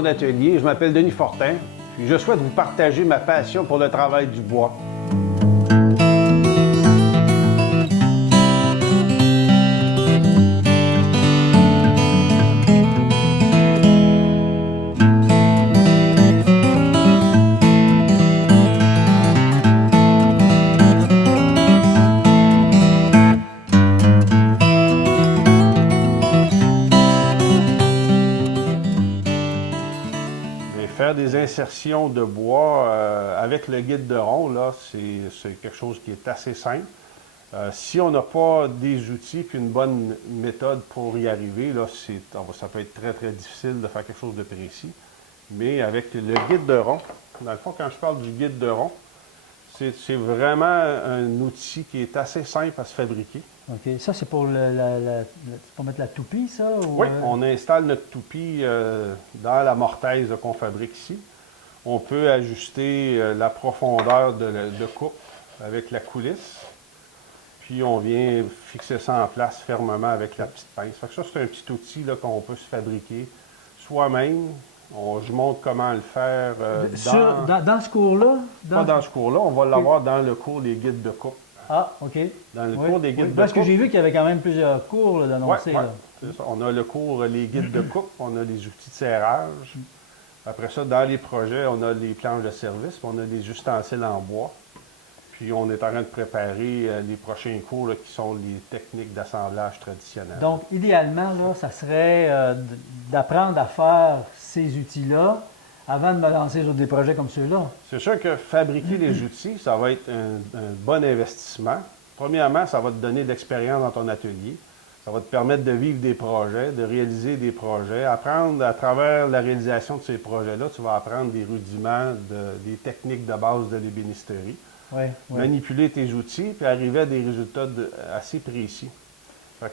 mon atelier. Je m'appelle Denis Fortin, puis je souhaite vous partager ma passion pour le travail du bois. Faire des insertions de bois avec le guide de rond, là, c'est quelque chose qui est assez simple. Si on n'a pas des outils et une bonne méthode pour y arriver, là, ça peut être très, très difficile de faire quelque chose de précis. Mais avec le guide de rond, dans le fond, quand je parle du guide de rond, c'est vraiment un outil qui est assez simple à se fabriquer. OK. Ça, c'est pour, pour mettre la toupie, ça? Ou, Oui, on installe notre toupie dans la mortaise qu'on fabrique ici. On peut ajuster la profondeur de coupe avec la coulisse. Puis on vient fixer ça en place fermement avec la petite pince. Fait que ça, c'est un petit outil qu'on peut se fabriquer soi-même. Je montre comment le faire dans ce cours-là? Pas dans ce cours-là, on va l'avoir dans le cours des guides de coupe. Ah, OK. Dans le cours des guides de coupe. Parce que j'ai vu qu'il y avait quand même plusieurs cours d'annoncer. Ouais, c'est ça. On a le cours les guides de coupe, on a les outils de serrage. Après ça, dans les projets, on a les planches de service, on a les ustensiles en bois. Puis on est en train de préparer les prochains cours là, qui sont les techniques d'assemblage traditionnelles. Donc, idéalement, là, ça serait d'apprendre à faire ces outils-là avant de me lancer sur des projets comme ceux-là. C'est sûr que fabriquer les outils, ça va être un bon investissement. Premièrement, ça va te donner de l'expérience dans ton atelier. Ça va te permettre de vivre des projets, de réaliser des projets. Apprendre à travers la réalisation de ces projets-là, tu vas apprendre des rudiments, des techniques de base de l'ébénisterie. Oui, oui. Manipuler tes outils, puis arriver à des résultats assez précis.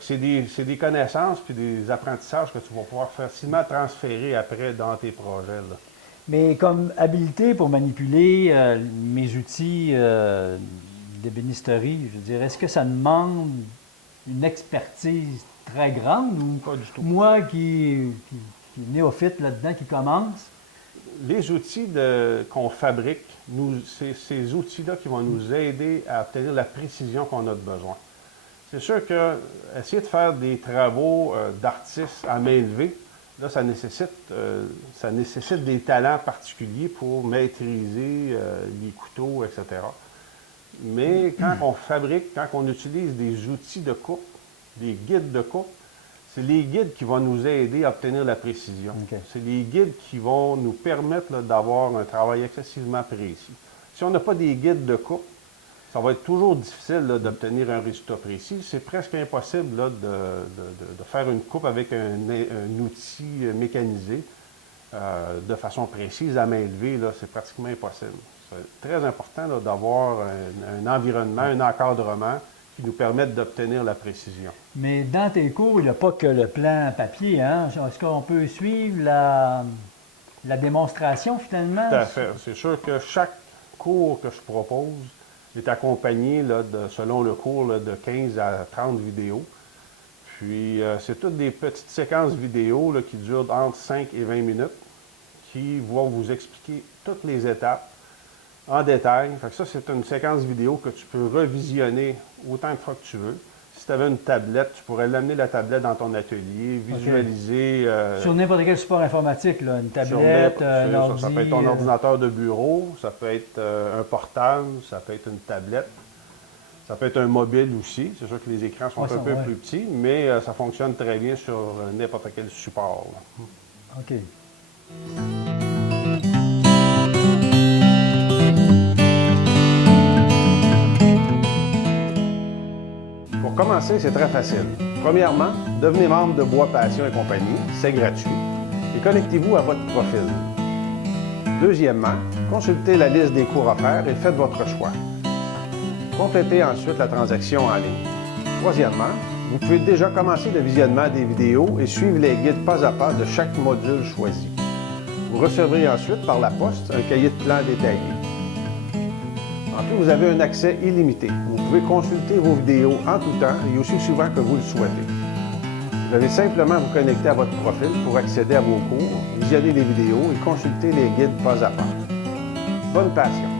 C'est des connaissances puis des apprentissages que tu vas pouvoir facilement transférer après dans tes projets, là. Mais comme habileté pour manipuler mes outils d'ébénisterie, je veux dire, est-ce que ça demande une expertise très grande ou Pas du tout. Moi qui est néophyte là-dedans, qui commence? Les outils qu'on fabrique, c'est ces outils-là qui vont nous aider à obtenir la précision qu'on a de besoin. C'est sûr que essayer de faire des travaux d'artistes à main levée, là, ça nécessite des talents particuliers pour maîtriser les couteaux, etc. Mais quand on fabrique, quand on utilise des outils de coupe, des guides de coupe, c'est les guides qui vont nous aider à obtenir la précision. Okay. C'est les guides qui vont nous permettre d'avoir un travail excessivement précis. Si on n'a pas des guides de coupe, ça va être toujours difficile d'obtenir un résultat précis. C'est presque impossible là, de faire une coupe avec un outil mécanisé de façon précise à main levée. C'est pratiquement impossible. C'est très important d'avoir un environnement, un encadrement qui nous permettent d'obtenir la précision. Mais dans tes cours, il n'y a pas que le plan papier, hein? Est-ce qu'on peut suivre la démonstration finalement? Tout à fait. C'est sûr que chaque cours que je propose est accompagné, selon le cours, de 15 à 30 vidéos. Puis, c'est toutes des petites séquences vidéo qui durent entre 5 et 20 minutes, qui vont vous expliquer toutes les étapes en détail. Fait que ça, c'est une séquence vidéo que tu peux revisionner autant de fois que tu veux. Si tu avais une tablette, tu pourrais l'amener la tablette dans ton atelier, visualiser... sur n'importe quel support informatique, là, une tablette, un ordi... Ça peut être ton ordinateur de bureau, ça peut être un portable, ça peut être une tablette, ça peut être un mobile aussi. C'est sûr que les écrans sont un peu plus petits, mais ça fonctionne très bien sur n'importe quel support, là. OK. Pour commencer, c'est très facile. Premièrement, devenez membre de Bois Passion et compagnie, c'est gratuit, et connectez-vous à votre profil. Deuxièmement, consultez la liste des cours offerts et faites votre choix. Complétez ensuite la transaction en ligne. Troisièmement, vous pouvez déjà commencer le visionnement des vidéos et suivre les guides pas à pas de chaque module choisi. Vous recevrez ensuite par la poste un cahier de plan détaillé. En plus, vous avez un accès illimité. Vous pouvez consulter vos vidéos en tout temps et aussi souvent que vous le souhaitez. Vous avez simplement à vous connecter à votre profil pour accéder à vos cours, visionner les vidéos et consulter les guides pas à pas. Bonne passion!